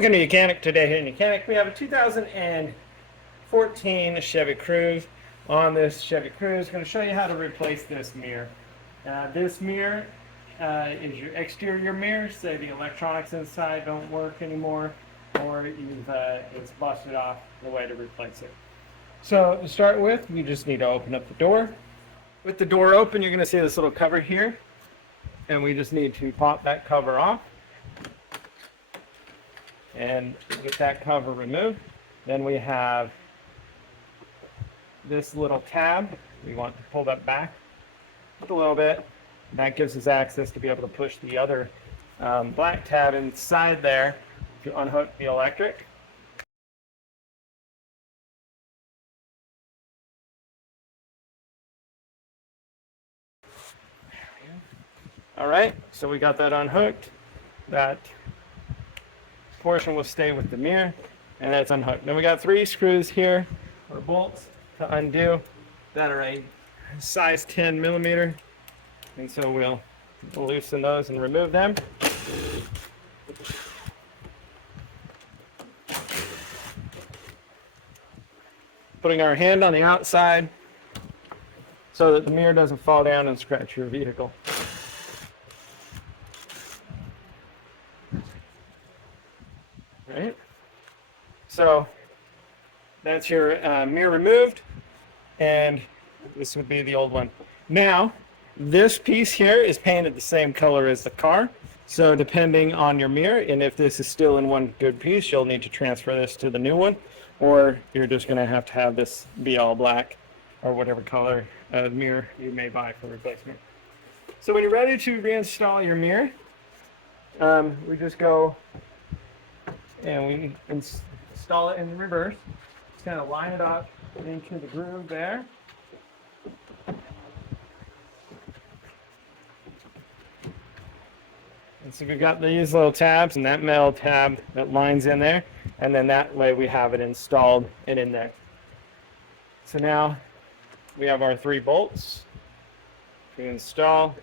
Welcome to YOUCANIC. Today here in YOUCANIC we have a 2014 Chevy Cruze. On this Chevy Cruze, I'm going to show you how to replace this mirror. This mirror is your exterior mirror. Say the electronics inside don't work anymore, or it's busted off. The way to replace it. So to start with, you just need to open up the door. With the door open, you're going to see this little cover here, and we just need to pop that cover off and get that cover removed. Then we have this little tab. We want to pull that back just a little bit. That gives us access to be able to push the other black tab inside there to unhook the electric. All right, so we got that unhooked. That portion will stay with the mirror, and that's unhooked. Then we got 3 screws here, or bolts, to undo that are a size 10 millimeter, and so we'll loosen those and remove them. Putting our hand on the outside so that the mirror doesn't fall down and scratch your vehicle. Right. So that's your mirror removed, and this would be the old one. Now, this piece here is painted the same color as the car. So depending on your mirror, and if this is still in one good piece, you'll need to transfer this to the new one, or you're just going to have this be all black, or whatever color mirror you may buy for replacement. So when you're ready to reinstall your mirror, we just go and we install it in reverse. Just kind of line it up into the groove there. And so we've got these little tabs and that metal tab that lines in there, and then that way we have it installed and in there. So now we have our 3 bolts to install.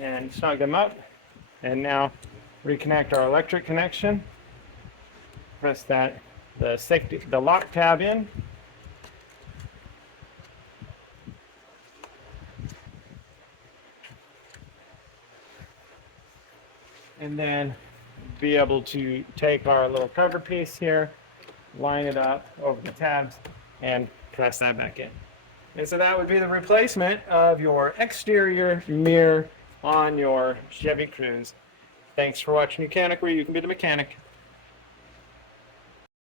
And snug them up, and now reconnect our electric connection. Press the lock tab in, and then be able to take our little cover piece here, line it up over the tabs, and press that back in. And so that would be the replacement of your exterior mirror on your Chevy Cruze. Thanks for watching YOUCANIC, where you can be the mechanic.